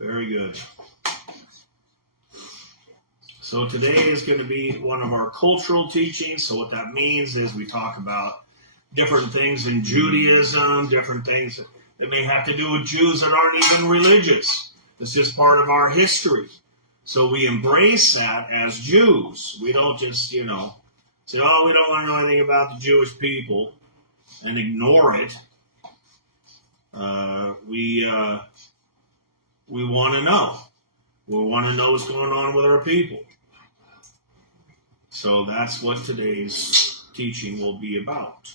Very good. So today is going to be one of our cultural teachings. So what that means is we talk about different things in Judaism, different things that may have to do with Jews that aren't even religious. It's just part of our history. So we embrace that as Jews. We don't just, say, oh, we don't want to know anything about the Jewish people and ignore it. We want to know. We want to know what's going on with our people. So that's what today's teaching will be about.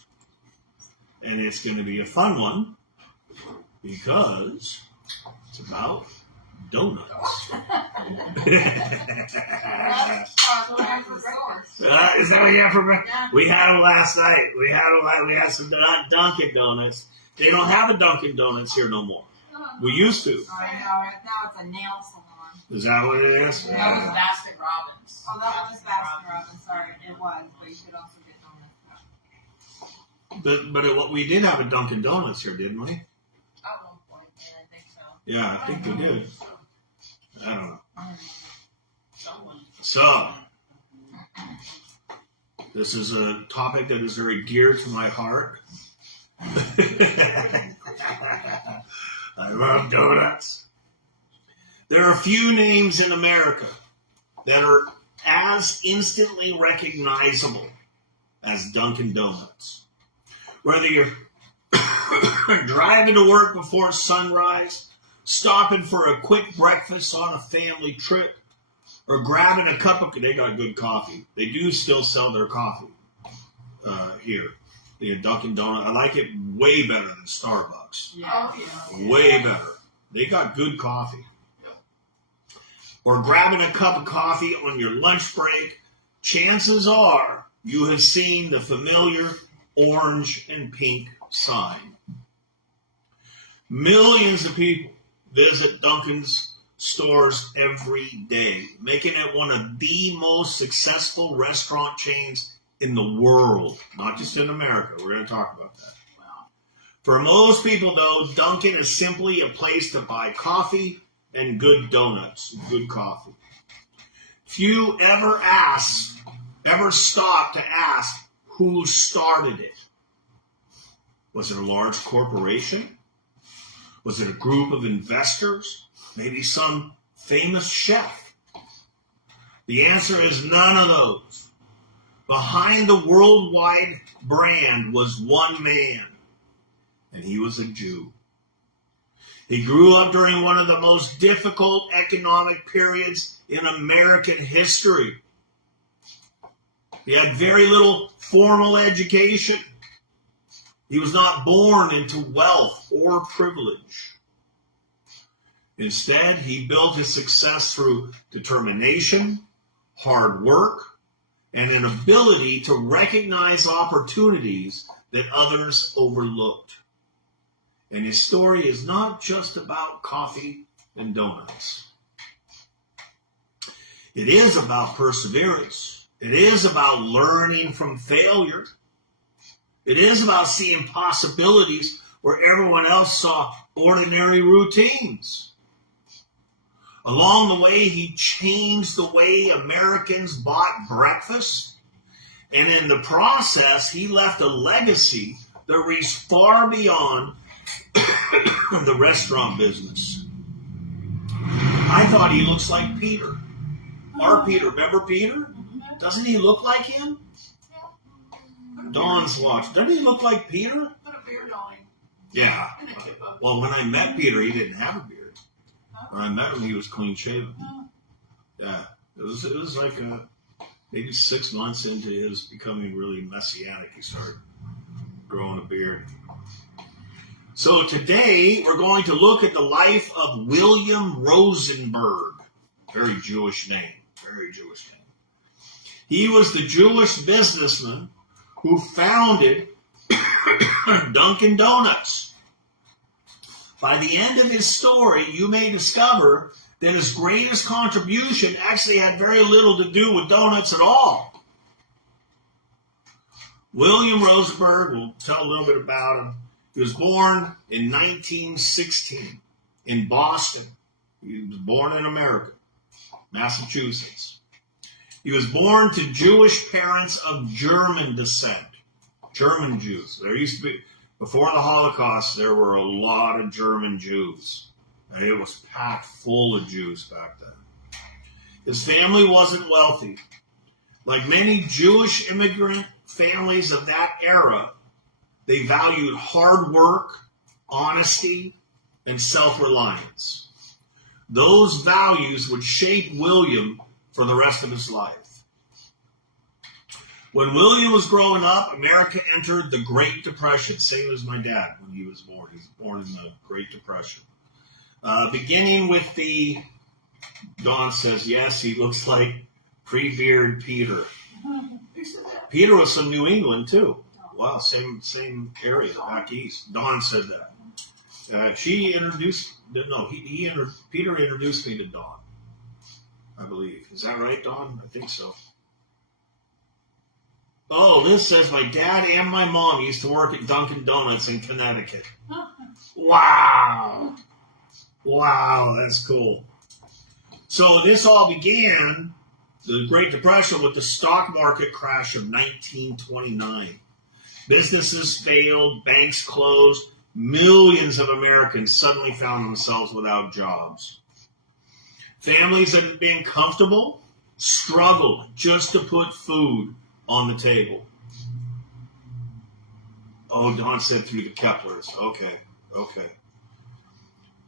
And it's going to be a fun one because it's about donuts. Is that what you have for breakfast? We had them last night. We had some Dunkin' Donuts. They don't have a Dunkin' Donuts here no more. We used to. I know. Now it's a nail salon. Is that what it is? That was Baskin Robbins. Oh, that was Baskin Robbins. Sorry, it was. But you could also get donuts. But we did have a Dunkin' Donuts here, didn't we? At one point, yeah, I think so. Yeah, I think we did. I don't know. So, this is a topic that is very dear to my heart. I love donuts. There are a few names in America that are as instantly recognizable as Dunkin' Donuts. Whether you're driving to work before sunrise, stopping for a quick breakfast on a family trip, or grabbing a cup of, they got good coffee. They do still sell their coffee here. The Dunkin' Donuts, I like it way better than Starbucks. Yeah. Way better. They got good coffee. Or grabbing a cup of coffee on your lunch break, chances are you have seen the familiar orange and pink sign. Millions of people visit Dunkin's stores every day, making it one of the most successful restaurant chains in the world, not just in America. We're going to talk about that. For most people, though, Dunkin' is simply a place to buy coffee and good donuts, good coffee. Few ever stop to ask who started it. Was it a large corporation? Was it a group of investors? Maybe some famous chef? The answer is none of those. Behind the worldwide brand was one man, and he was a Jew. He grew up during one of the most difficult economic periods in American history. He had very little formal education. He was not born into wealth or privilege. Instead, he built his success through determination, hard work, and an ability to recognize opportunities that others overlooked. And his story is not just about coffee and donuts. It is about perseverance. It is about learning from failure. It is about seeing possibilities where everyone else saw ordinary routines. Along the way, he changed the way Americans bought breakfast. And in the process, he left a legacy that reached far beyond the restaurant business. I thought he looks like Peter. Our Peter. Remember Peter? Doesn't he look like him? Dawn's watch. Doesn't he look like Peter? Put a beard on him. Yeah. Well, when I met Peter, he didn't have a beard. When I met him, he was clean shaven. Yeah. It was like maybe 6 months into his becoming really messianic, he started growing a beard. So today, we're going to look at the life of William Rosenberg. Very Jewish name. Very Jewish name. He was the Jewish businessman who founded Dunkin' Donuts. By the end of his story, you may discover that his greatest contribution actually had very little to do with donuts at all. William Rosenberg, we'll tell a little bit about him. He was born in 1916 in Boston. He was born in America, Massachusetts. He was born to Jewish parents of German descent, German Jews. There used to be, before the Holocaust, there were a lot of German Jews. And it was packed full of Jews back then. His family wasn't wealthy. Like many Jewish immigrant families of that era, they valued hard work, honesty, and self-reliance. Those values would shape William for the rest of his life. When William was growing up, America entered the Great Depression, same as my dad when he was born. He was born in the Great Depression. Beginning with the, Don says, yes, he looks like pre-beard Peter. Peter was from New England, too. Wow, same area, back east. Don said that. Peter introduced me to Don, I believe. Is that right, Don? I think so. Oh, Liz says, my dad and my mom used to work at Dunkin' Donuts in Connecticut. Wow. Wow, that's cool. So this all began, the Great Depression, with the stock market crash of 1929. Businesses failed, banks closed, millions of Americans suddenly found themselves without jobs. Families that had been comfortable struggled just to put food on the table. Oh, Don said through the Keplers. Okay.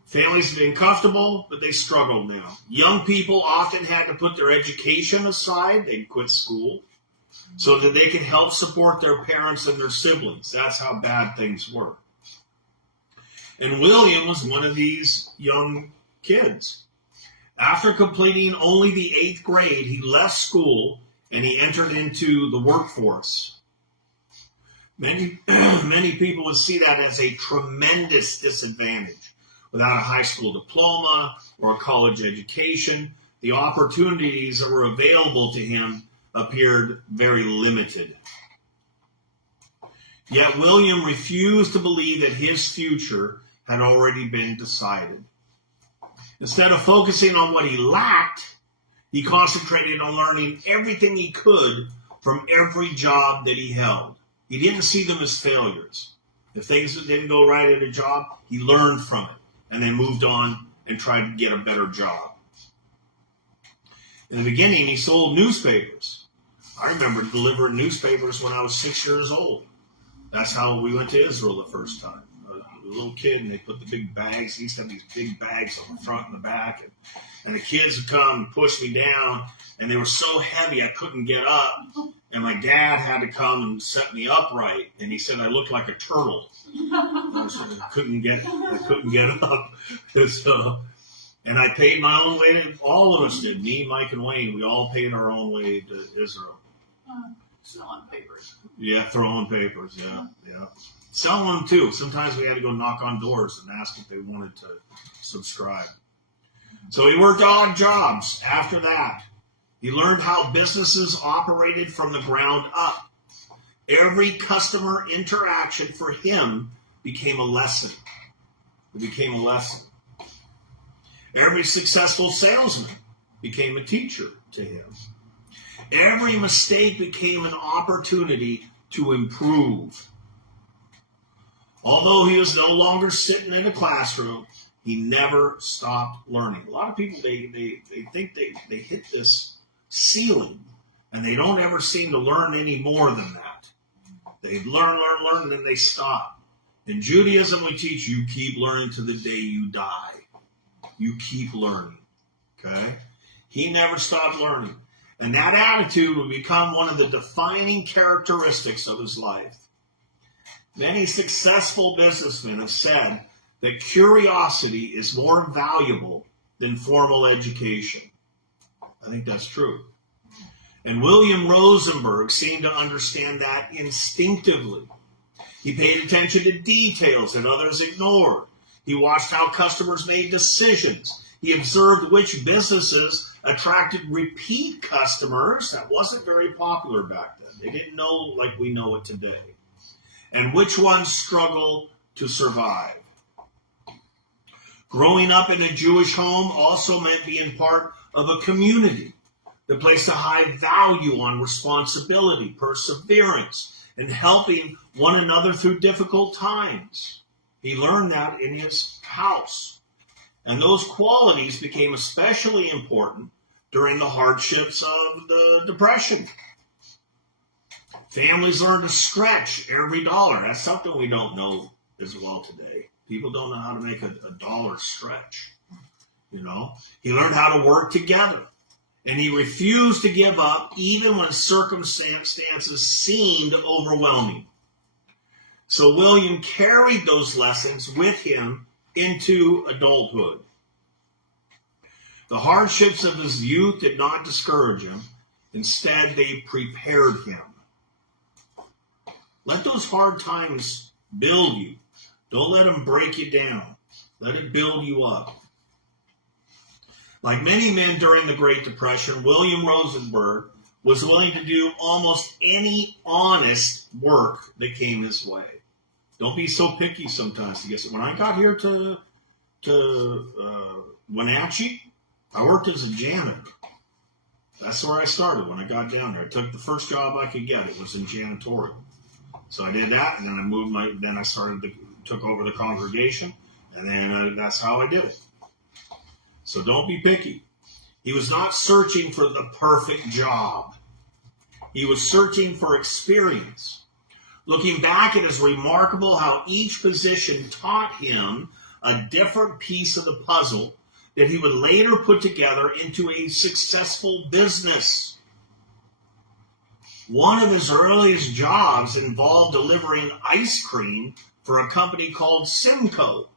Families had been comfortable, but they struggled now. Young people often had to put their education aside. They'd quit school so that they could help support their parents and their siblings. That's how bad things were. And William was one of these young kids. After completing only the 8th grade, he left school and he entered into the workforce. Many people would see that as a tremendous disadvantage. Without a high school diploma or a college education, the opportunities that were available to him appeared very limited. Yet William refused to believe that his future had already been decided. Instead of focusing on what he lacked, he concentrated on learning everything he could from every job that he held. He didn't see them as failures. If things didn't go right at a job, he learned from it and then moved on and tried to get a better job. In the beginning, he sold newspapers. I remember delivering newspapers when I was 6 years old. That's how we went to Israel the first time. A little kid, and they put the big bags. He used to have these big bags on the front and the back. And the kids would come and push me down, and they were so heavy I couldn't get up. And my dad had to come and set me upright, and he said I looked like a turtle. I couldn't get up. So, and I paid my own way. All of us did. Me, Mike, and Wayne. We all paid our own way to Israel. Selling papers. Yeah, throwing papers. Yeah. Selling them too. Sometimes we had to go knock on doors and ask if they wanted to subscribe. So he worked odd jobs after that. He learned how businesses operated from the ground up. Every customer interaction for him became a lesson. It became a lesson. Every successful salesman became a teacher to him. Every mistake became an opportunity to improve. Although he was no longer sitting in a classroom, he never stopped learning. A lot of people, they think they hit this ceiling, and they don't ever seem to learn any more than that. They learn, and then they stop. In Judaism, we teach you keep learning to the day you die. You keep learning, okay? He never stopped learning. And that attitude would become one of the defining characteristics of his life. Many successful businessmen have said that curiosity is more valuable than formal education. I think that's true. And William Rosenberg seemed to understand that instinctively. He paid attention to details that others ignored. He watched how customers made decisions. He observed which businesses attracted repeat customers. That wasn't very popular back then. They didn't know like we know it today. And which ones struggle to survive. Growing up in a Jewish home also meant being part of a community that placed a high value on responsibility, perseverance, and helping one another through difficult times. He learned that in his house. And those qualities became especially important during the hardships of the Depression. Families learned to stretch every dollar. That's something we don't know as well today. People don't know how to make a dollar stretch. You know, he learned how to work together, and he refused to give up even when circumstances seemed overwhelming. So William carried those lessons with him into adulthood. The hardships of his youth did not discourage him. Instead, they prepared him. Let those hard times build you. Don't let them break you down. Let it build you up. Like many men during the Great Depression, William Rosenberg was willing to do almost any honest work that came his way. Don't be so picky sometimes. When I got here to Wenatchee, I worked as a janitor. That's where I started when I got down there. I took the first job I could get. It was in janitorial. So I did that, and then I took over the congregation, and then that's how I did it. So don't be picky. He was not searching for the perfect job. He was searching for experience. Looking back, it is remarkable how each position taught him a different piece of the puzzle that he would later put together into a successful business. One of his earliest jobs involved delivering ice cream for a company called Simcoe.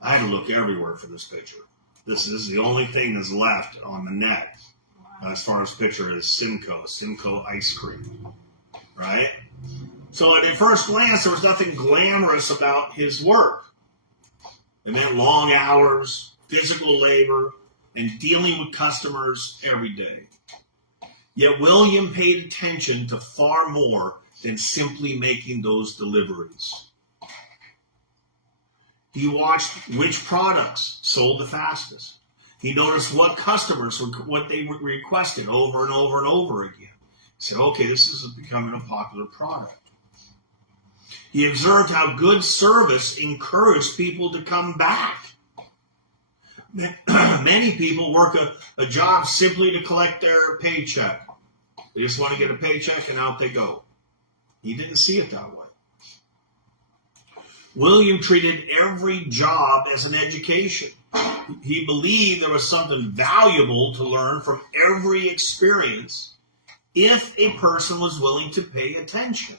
I had to look everywhere for this picture. This is the only thing that's left on the net as far as picture is Simcoe ice cream, right? So at first glance, there was nothing glamorous about his work. It meant long hours, physical labor, and dealing with customers every day. Yet William paid attention to far more than simply making those deliveries. He watched which products sold the fastest. He noticed what customers, what they requested over and over and over again. He said, okay, this is becoming a popular product. He observed how good service encouraged people to come back. Many people work a job simply to collect their paycheck. They just want to get a paycheck and out they go. He didn't see it that way. William treated every job as an education. He believed there was something valuable to learn from every experience if a person was willing to pay attention.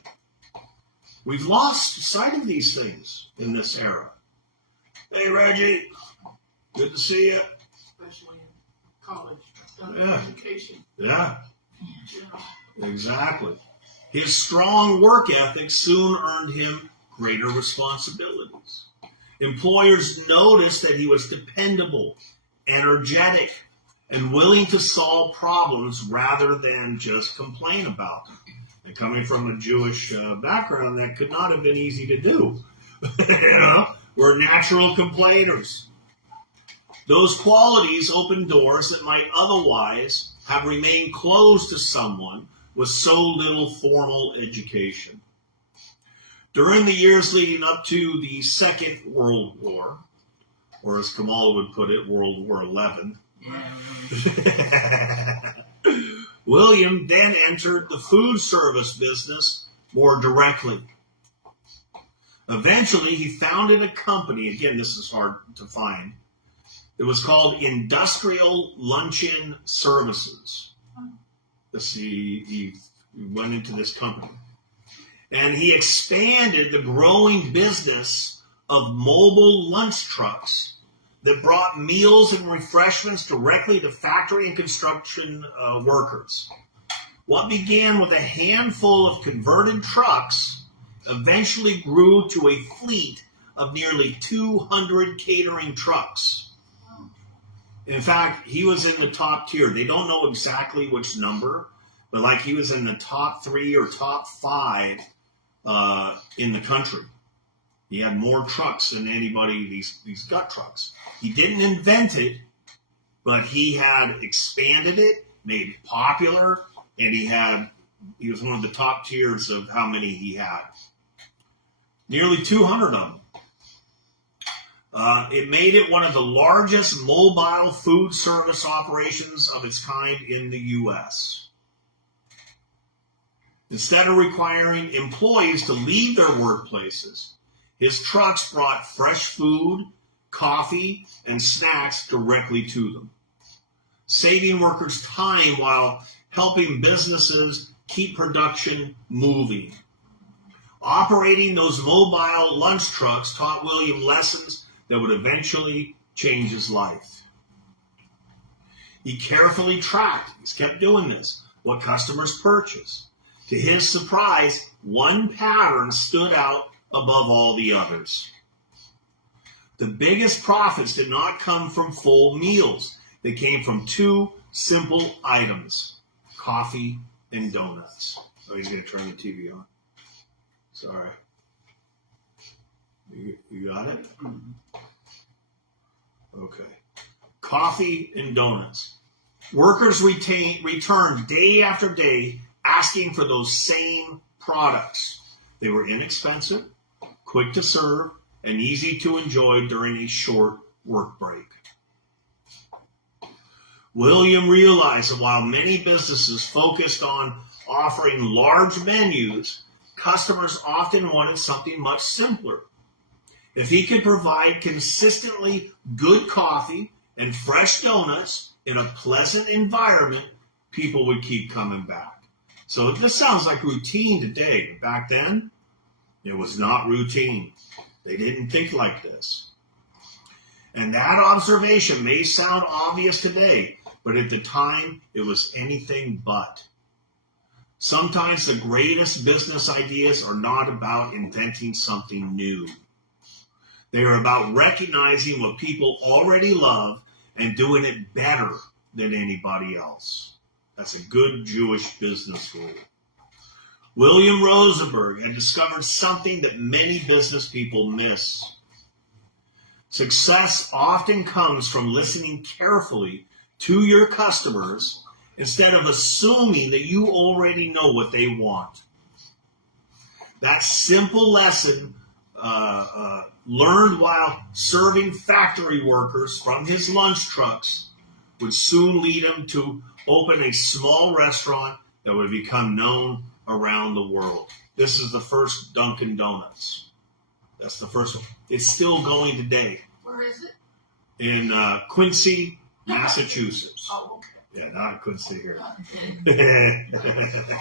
We've lost sight of these things in this era. Hey, Reggie. Good to see you. Especially in college. Education. Yeah. Exactly. His strong work ethic soon earned him greater responsibilities. Employers noticed that he was dependable, energetic, and willing to solve problems rather than just complain about them. And coming from a Jewish background, that could not have been easy to do. We're natural complainers. Those qualities opened doors that might otherwise have remained closed to someone with so little formal education. During the years leading up to the Second World War, or as Kamala would put it, World War XI, William then entered the food service business more directly. Eventually, he founded a company, again, this is hard to find, it was called Industrial Luncheon Services. He went into this company. And he expanded the growing business of mobile lunch trucks that brought meals and refreshments directly to factory and construction workers. What began with a handful of converted trucks eventually grew to a fleet of nearly 200 catering trucks. In fact, he was in the top tier. They don't know exactly which number, but like he was in the top 3 or top 5 in the country. He had more trucks than anybody, these gut trucks. He didn't invent it, but he had expanded it, made it popular, and he was one of the top tiers of how many he had. Nearly 200 of them. It made it one of the largest mobile food service operations of its kind in the U.S. Instead of requiring employees to leave their workplaces, his trucks brought fresh food, coffee, and snacks directly to them, saving workers time while helping businesses keep production moving. Operating those mobile lunch trucks taught William lessons that would eventually change his life. He carefully tracked, he's kept doing this, what customers purchased. To his surprise, one pattern stood out above all the others. The biggest profits did not come from full meals. They came from two simple items, coffee and donuts. Oh, he's going to turn the TV on. Sorry. You got it? Okay. Coffee and donuts. Workers returned day after day asking for those same products. They were inexpensive, quick to serve, and easy to enjoy during a short work break. William realized that while many businesses focused on offering large menus, customers often wanted something much simpler. If he could provide consistently good coffee and fresh donuts in a pleasant environment, people would keep coming back. So this sounds like routine today. Back then, it was not routine. They didn't think like this. And that observation may sound obvious today, but at the time, it was anything but. Sometimes the greatest business ideas are not about inventing something new. They are about recognizing what people already love and doing it better than anybody else. That's a good Jewish business rule. William Rosenberg had discovered something that many business people miss. Success often comes from listening carefully to your customers instead of assuming that you already know what they want. That simple lesson learned while serving factory workers from his lunch trucks would soon lead him to open a small restaurant that would become known around the world. This is the first Dunkin' Donuts. That's the first one. It's still going today. Where is it? In Quincy, Massachusetts. Oh, okay. Yeah, not Quincy here. Yeah. Yeah. Look at the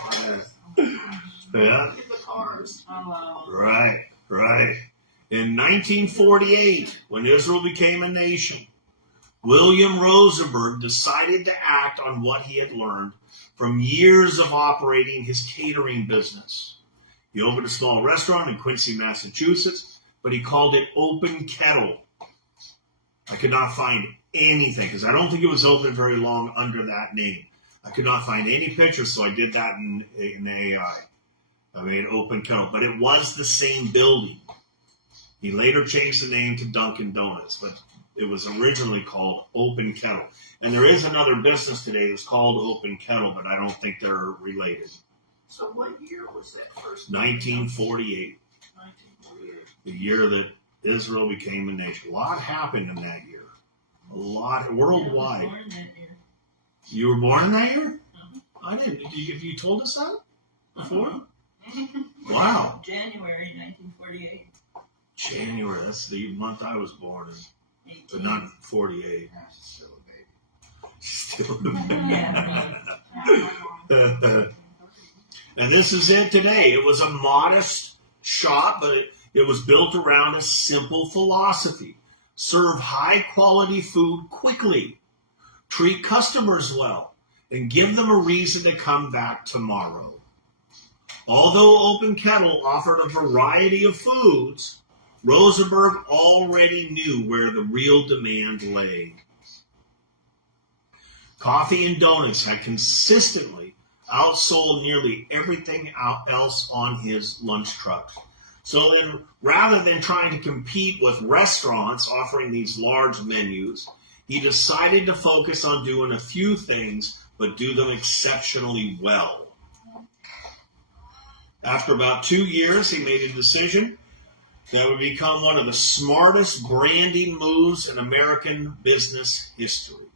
cars. Right. In 1948, when Israel became a nation, William Rosenberg decided to act on what he had learned from years of operating his catering business. He opened a small restaurant in Quincy, Massachusetts, but he called it Open Kettle. I could not find anything, because I don't think it was open very long under that name. I could not find any pictures, so I did that in AI. I made Open Kettle, but it was the same building. He later changed the name to Dunkin' Donuts, but it was originally called Open Kettle. And there is another business today that's called Open Kettle, but I don't think they're related. So what year was that first? 1948, 1948. the year that Israel became a nation. A lot happened in that year. A lot, worldwide. I was born that year. You were born in that year? I didn't. Have you told us that before? Wow. January 1948. January, that's the month I was born in. 18. But not 48. Still a baby. Yeah. And this is it today. It was a modest shop, but it was built around a simple philosophy. Serve high-quality food quickly. Treat customers well. And give them a reason to come back tomorrow. Although Open Kettle offered a variety of foods, Rosenberg already knew where the real demand lay. Coffee and donuts had consistently outsold nearly everything else on his lunch truck. So then, rather than trying to compete with restaurants offering these large menus, he decided to focus on doing a few things, but do them exceptionally well. After about 2 years, he made a decision that would become one of the smartest branding moves in American business history.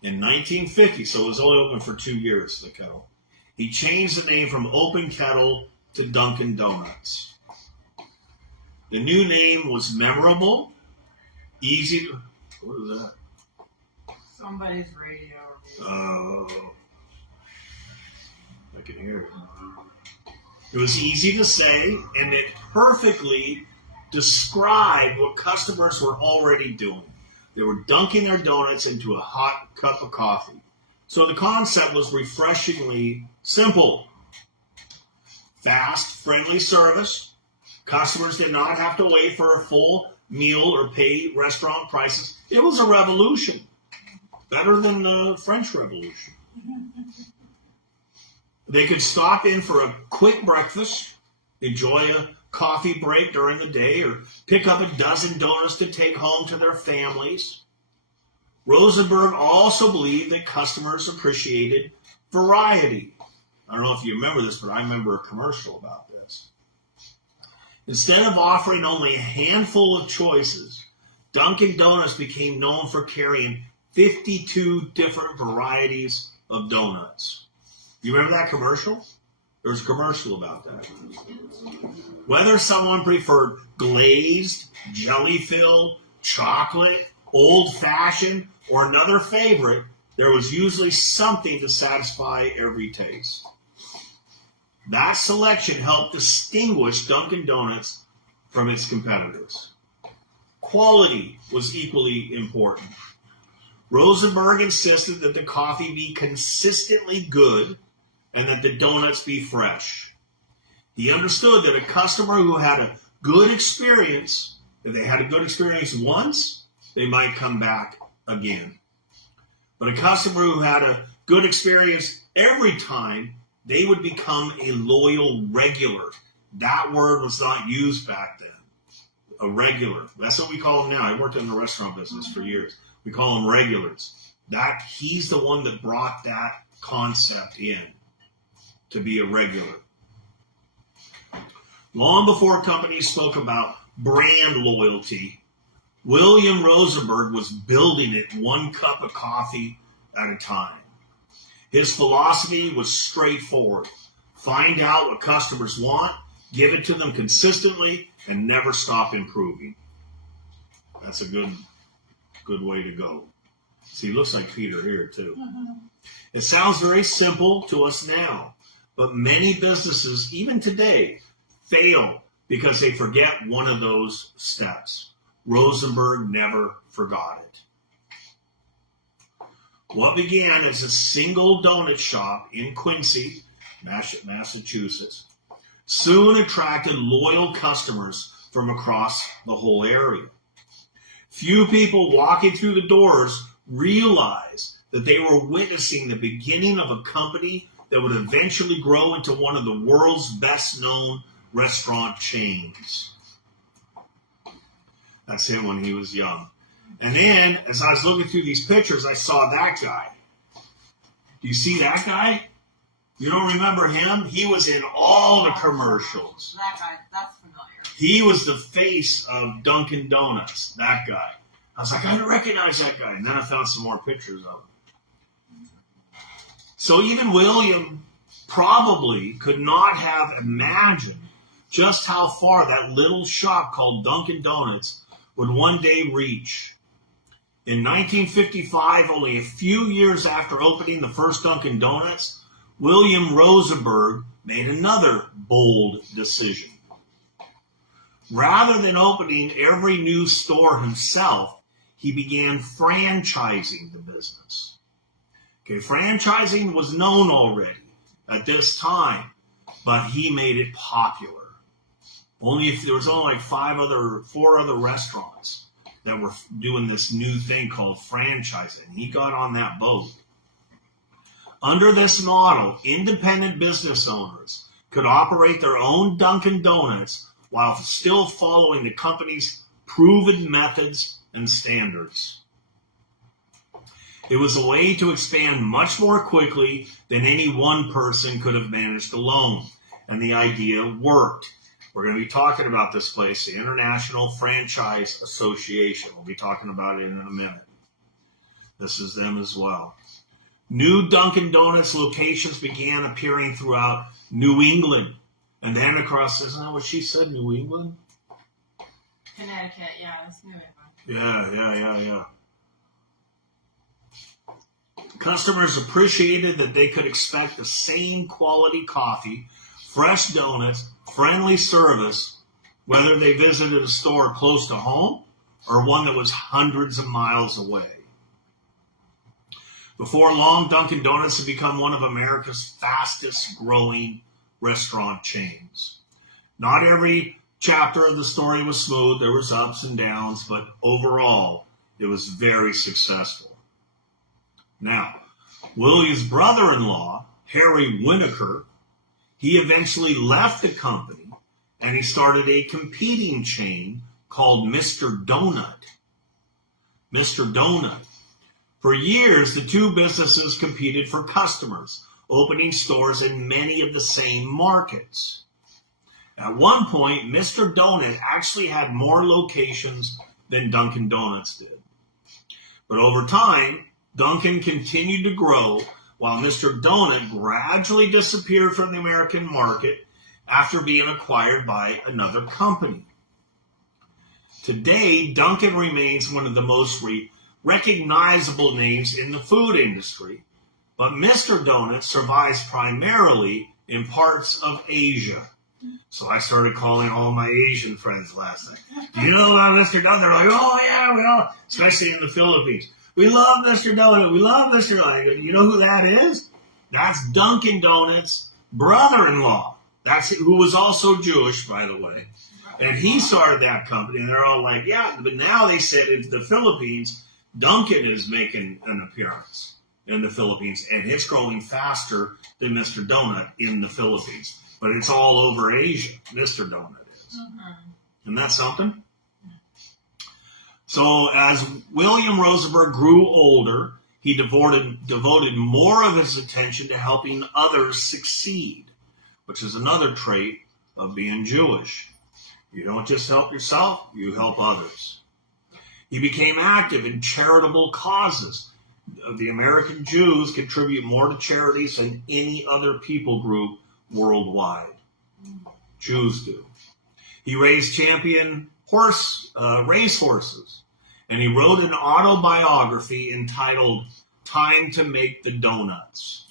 In 1950, so it was only open for 2 years, the kettle, he changed the name from Open Kettle to Dunkin' Donuts. The new name was memorable, easy to... What is that? Somebody's radio. Oh, I can hear it. It was easy to say, and it perfectly described what customers were already doing. They were dunking their donuts into a hot cup of coffee. So the concept was refreshingly simple. Fast, friendly service. Customers did not have to wait for a full meal or pay restaurant prices. It was a revolution. Better than the French Revolution. They could stop in for a quick breakfast, enjoy a coffee break during the day, or pick up a dozen donuts to take home to their families. Rosenberg also believed that customers appreciated variety. I don't know if you remember this, but I remember a commercial about this. Instead of offering only a handful of choices, Dunkin' Donuts became known for carrying 52 different varieties of donuts. You remember that commercial? There was a commercial about that. Whether someone preferred glazed, jelly-filled, chocolate, old-fashioned, or another favorite, there was usually something to satisfy every taste. That selection helped distinguish Dunkin' Donuts from its competitors. Quality was equally important. Rosenberg insisted that the coffee be consistently good and that the donuts be fresh. He understood that a customer who had a good experience, if they had a good experience once, they might come back again. But a customer who had a good experience every time, they would become a loyal regular. That word was not used back then. A regular. That's what we call them now. I worked in the restaurant business for years. We call them regulars. He's the one that brought that concept in, to be a regular. Long before companies spoke about brand loyalty, William Rosenberg was building it one cup of coffee at a time. His philosophy was straightforward. Find out what customers want, give it to them consistently, and never stop improving. That's a good way to go. See, he looks like Peter here, too. It sounds very simple to us now, but many businesses, even today, fail because they forget one of those steps. Rosenberg never forgot it. What began as a single donut shop in Quincy, Massachusetts, soon attracted loyal customers from across the whole area. Few people walking through the doors realized that they were witnessing the beginning of a company that would eventually grow into one of the world's best-known restaurant chains. That's him when he was young. And then, as I was looking through these pictures, I saw that guy. Do you see that guy? You don't remember him? He was in all the commercials. That guy, that's familiar. He was the face of Dunkin' Donuts, that guy. I was like, I don't recognize that guy. And then I found some more pictures of him. So even William probably could not have imagined just how far that little shop called Dunkin' Donuts would one day reach. In 1955, only a few years after opening the first Dunkin' Donuts, William Rosenberg made another bold decision. Rather than opening every new store himself, he began franchising the business. Okay, franchising was known already at this time, but he made it popular. There was only like four other restaurants that were doing this new thing called franchising. He got on that boat. Under this model, independent business owners could operate their own Dunkin' Donuts while still following the company's proven methods and standards. It was a way to expand much more quickly than any one person could have managed alone, and the idea worked. We're going to be talking about this place, the International Franchise Association. We'll be talking about it in a minute. This is them as well. New Dunkin' Donuts locations began appearing throughout New England, and then across, isn't that what she said, New England? Connecticut, yeah, that's New England. Yeah. Customers appreciated that they could expect the same quality coffee, fresh donuts, friendly service, whether they visited a store close to home or one that was hundreds of miles away. Before long, Dunkin' Donuts had become one of America's fastest growing restaurant chains. Not every chapter of the story was smooth. There was ups and downs, but overall, it was very successful. Now, Willie's brother-in-law, Harry Winokur, he eventually left the company and he started a competing chain called Mr. Donut. Mr. Donut. For years, the two businesses competed for customers, opening stores in many of the same markets. At one point, Mr. Donut actually had more locations than Dunkin' Donuts did. But over time, Dunkin' continued to grow while Mr. Donut gradually disappeared from the American market after being acquired by another company. Today, Dunkin' remains one of the most recognizable names in the food industry, but Mr. Donut survives primarily in parts of Asia. So I started calling all my Asian friends last night. Do you know about Mr. Donut? They're like, oh yeah, we all, especially in the Philippines. We love Mr. Donut. We love Mr. Donut. I go, you know who that is? That's Dunkin' Donuts' brother-in-law. That's who was also Jewish, by the way. And he started that company, and they're all like, yeah, but now they said in the Philippines, Dunkin' is making an appearance in the Philippines, and it's growing faster than Mr. Donut in the Philippines. But it's all over Asia, Mr. Donut is. Mm-hmm. Isn't that something? So as William Rosenberg grew older, he devoted more of his attention to helping others succeed, which is another trait of being Jewish. You don't just help yourself, you help others. He became active in charitable causes. The American Jews contribute more to charities than any other people group worldwide. Jews do. He raised champion racehorses, and he wrote an autobiography entitled Time to Make the Donuts.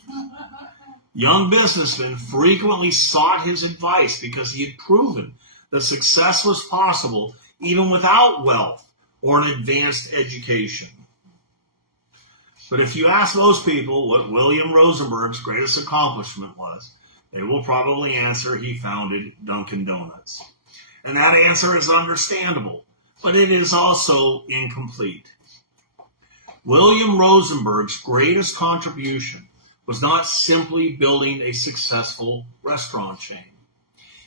Young businessmen frequently sought his advice because he had proven that success was possible even without wealth or an advanced education. But if you ask most people what William Rosenberg's greatest accomplishment was, they will probably answer he founded Dunkin' Donuts. And that answer is understandable, but it is also incomplete. William Rosenberg's greatest contribution was not simply building a successful restaurant chain.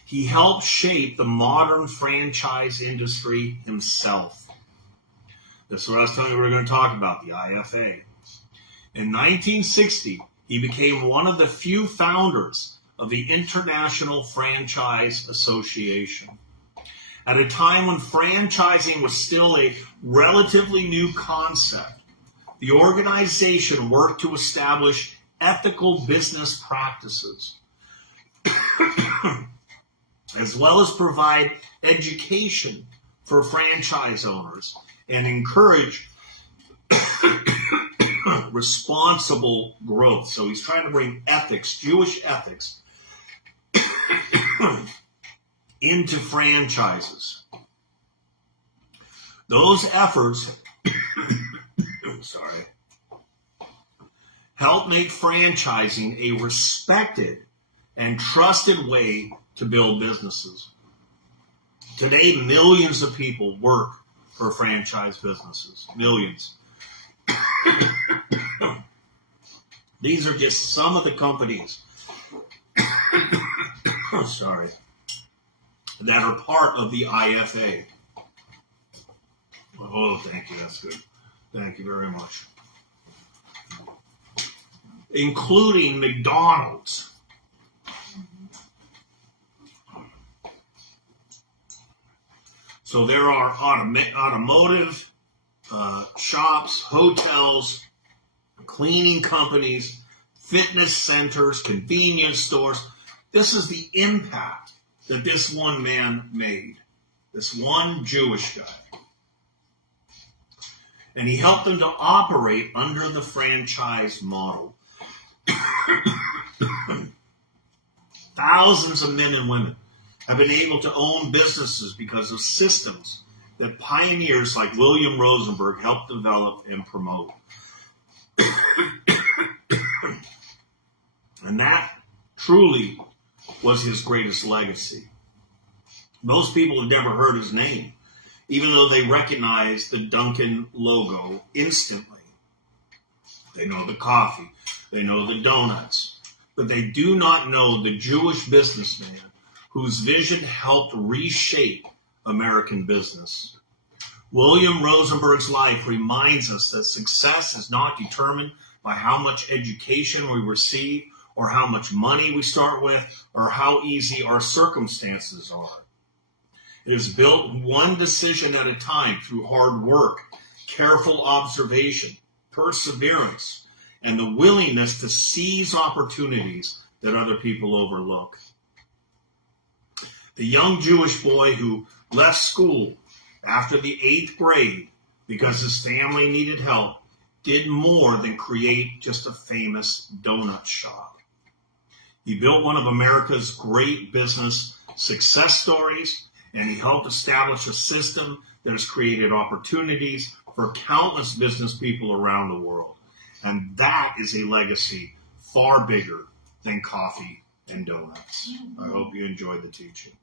He helped shape the modern franchise industry himself. This is what I was telling you we were going to talk about, the IFA. In 1960, he became one of the few founders of the International Franchise Association. At a time when franchising was still a relatively new concept, the organization worked to establish ethical business practices, as well as provide education for franchise owners and encourage responsible growth. So he's trying to bring ethics, Jewish ethics, into franchises. Those efforts help make franchising a respected and trusted way to build businesses. Today, millions of people work for franchise businesses. Millions. These are just some of the companies that are part of the IFA. Oh, thank you. That's good. Thank you very much. Including McDonald's. So there are automotive shops, hotels, cleaning companies, fitness centers, convenience stores. This is the impact that this one man made, this one Jewish guy. And he helped them to operate under the franchise model. Thousands of men and women have been able to own businesses because of systems that pioneers like William Rosenberg helped develop and promote. And that truly was his greatest legacy. Most people have never heard his name, even though they recognize the Dunkin' logo instantly. They know the coffee, they know the donuts, but they do not know the Jewish businessman whose vision helped reshape American business. William Rosenberg's life reminds us that success is not determined by how much education we receive, or how much money we start with, or how easy our circumstances are. It is built one decision at a time through hard work, careful observation, perseverance, and the willingness to seize opportunities that other people overlook. The young Jewish boy who left school after the 8th grade because his family needed help did more than create just a famous donut shop. He built one of America's great business success stories, and he helped establish a system that has created opportunities for countless business people around the world. And that is a legacy far bigger than coffee and donuts. I hope you enjoyed the teaching.